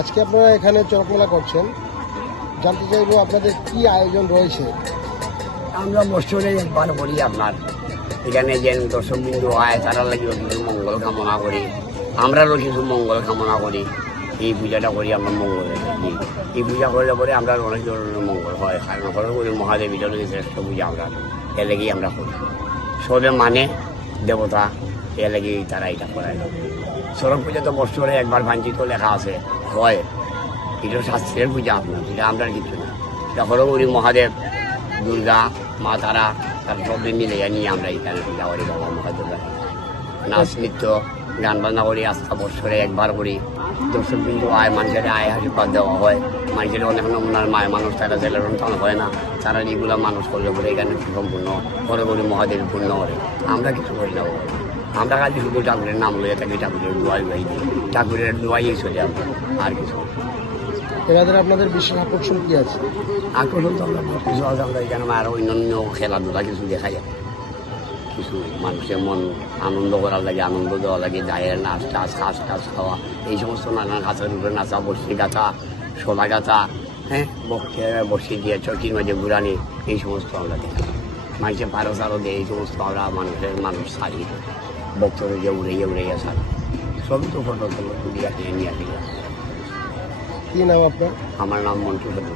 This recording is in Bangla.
আজকে আপনারা এখানে চড়ক মেলা করছেন, জানতে চাইবো আপনাদের কি আয়োজন রয়েছে। আমরা বছরে একবার করি আপনার এখানে যে দর্শক বিন্দু হয় তারা লাগিও কিছু মঙ্গল কামনা করি, আমরাও কিছু মঙ্গল কামনা করি। এই পূজাটা করি আমরা মঙ্গলের দিন। এই পূজা করলে পরে আমরা অনেক ধরনের মঙ্গল হয়, কারণ হলো করি মহাদেব এটা শ্রেষ্ঠ পূজা আমরা এ লেগেই আমরা করি। সবে মানে দেবতা এ লেগেই তারা এটা করায়। চড়ক পূজা তো বছরে একবার বাঞ্ছিত লেখা আছে হয়, এটা শাস্ত্রের পূজা আপনার, এটা আমরা কিছু না। এটা হলো করি মহাদেব, দুর্গা, মা তারা, তার সব মিলে নিয়ে আমরা এখানে পূজা করি বাবা মহাদেব। নাচ নৃত্য গান বাজনা করি, আস্থা বছরে একবার করি। দর্শক বিন্দু আয়, মানুষের আয় আশীর্বাদ দেওয়া হয়। মানুষের অনেক নমুনার মায়ের মানুষ তারা ছেলের সন্তান হয় না, তারা এগুলো মানুষ করলে পরে এখানে সম্পূর্ণ করে করি মহাদেব পূর্ণ করে। আমরা কিছু করি না, আমরা খালি শুধু ঠাকুরের নাম লইয়া থাকি, ঠাকুরের দোয়াই গাই দিই, ঠাকুরের দোয়াই চলে আমরা আর কিছু। এনাদের আপনাদের বিশেষ আকর্ষণ কি আছে? আকর্ষণ তো আমরা বহুত কিছু আছে, আমরা এখানে আরও অন্যান্য খেলাধুলা কিছু দেখা যায়, কিছু মানুষের মন আনন্দ করার লাগে, আনন্দ দেওয়া লাগে, দায়ের নাচ টাচ খাস টাচ খাওয়া, এই সমস্ত নানান গাছের উপরে নাচা, বসি গাছা, শোলা গাছা, হ্যাঁ বসি দিয়ে চকির মাঝে ঘুরানি, এই সমস্ত আমরা দেখি। মানুষের পারো সারো দিয়ে এই সমস্ত আমরা মানুষ ছাড়ি, ভক্তরে যে উড়ে ছাড়ি, সবই তো ফটো তুলি আসি নিয়ে আসি। কি নাম আপনার? আমার নাম মন্টু দেব।